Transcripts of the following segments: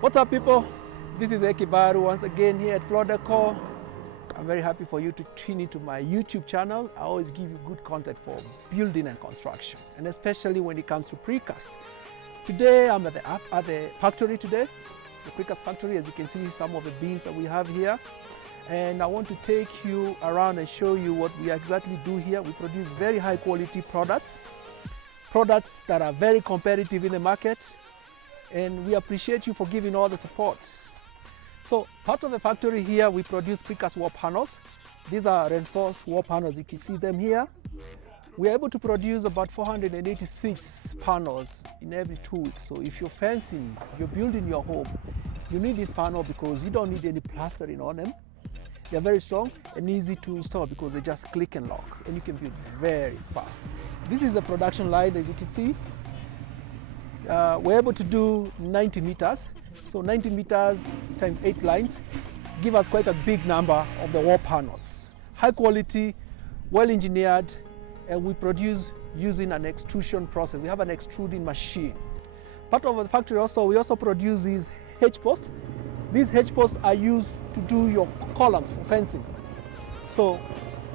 What's up, people? This is Ekibaru once again here at Floor Decor. I'm very happy for you to tune into my YouTube channel. I always give you good content for building and construction, and especially when it comes to precast. Today I'm at the factory today, the precast factory. As you can see, some of the beams that we have here, and I want to take you around and show you what we exactly do here. We produce very high quality products that are very competitive in the market, and we appreciate you for giving all the support. So part of the factory here, we produce precast wall panels. These are reinforced wall panels. You can see them here. We're able to produce about 486 panels in every 2 weeks. So if you're fencing, you're building your home, you need this panel because you don't need any plastering on them. They're very strong and easy to install because they just click and lock, and you can build very fast. This is the production line. As you can see, we're able to do 90 meters. So 90 meters times 8 lines give us quite a big number of the wall panels. High quality, well engineered, and we produce using an extrusion process. We have an extruding machine. Part of the factory also, we also produce these H posts. These H posts are used to do your columns for fencing. So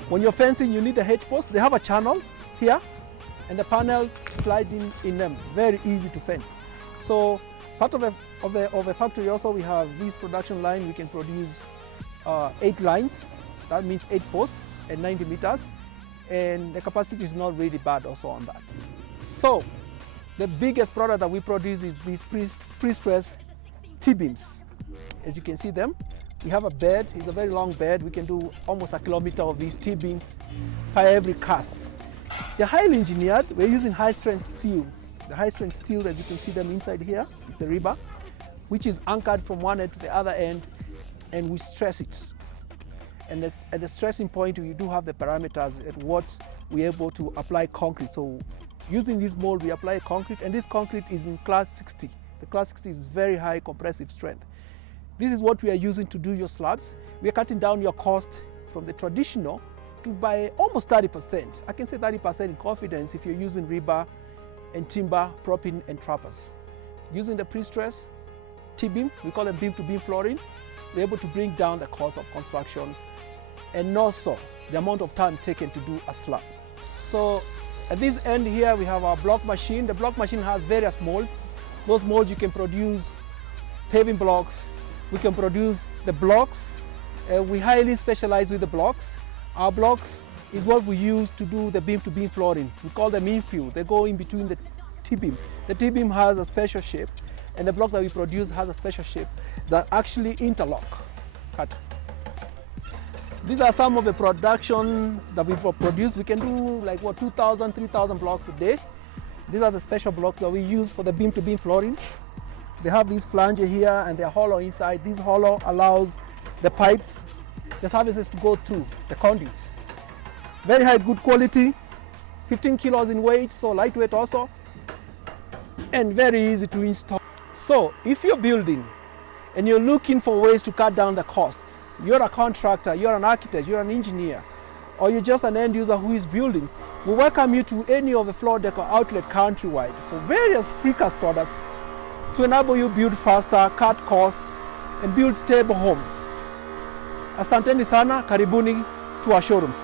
when you're fencing, you need a H post. They have a channel here, and the panel sliding in them. Very easy to fence. So part of the factory also, we have this production line. We can produce 8 lines. That means 8 posts and 90 meters. And the capacity is not really bad also on that. So the biggest product that we produce is these pre-stressed T-beams. As you can see them, we have a bed. It's a very long bed. We can do almost a kilometer of these T-beams per every cast. They're highly engineered. We're using high-strength steel. The high-strength steel, as you can see them inside here, is the rebar, which is anchored from one end to the other end, and we stress it. And at the stressing point, we do have the parameters at what we're able to apply concrete. So using this mold, we apply concrete, and this concrete is in class 60. The class 60 is very high compressive strength. This is what we are using to do your slabs. We are cutting down your cost from the traditional to by almost 30%. I can say 30% in confidence if you're using rebar and timber, propping and trappers. Using the pre-stress T-beam, we call them beam-to-beam flooring, we're able to bring down the cost of construction and also the amount of time taken to do a slab. So at this end here, we have our block machine. The block machine has various molds. Those molds you can produce paving blocks. We can produce the blocks. We highly specialize with the blocks. Our blocks is what we use to do the beam-to-beam flooring. We call them infill. They go in between the T-beam. The T-beam has a special shape, and the block that we produce has a special shape that actually interlock. Cut. These are some of the production that we produce. We can do like 2,000, 3,000 blocks a day. These are the special blocks that we use for the beam-to-beam flooring. They have these flanges here, and they're hollow inside. This hollow allows the pipes, the services to go through the conduits. Very high, good quality, 15 kilos in weight, so lightweight also, and very easy to install. So if you're building and you're looking for ways to cut down the costs, you're a contractor, you're an architect, you're an engineer, or you're just an end user who is building, we welcome you to any of the Floor Decor outlet countrywide for various precast products to enable you build faster, cut costs, and build stable homes. Asanteni sana, karibuni to our showrooms.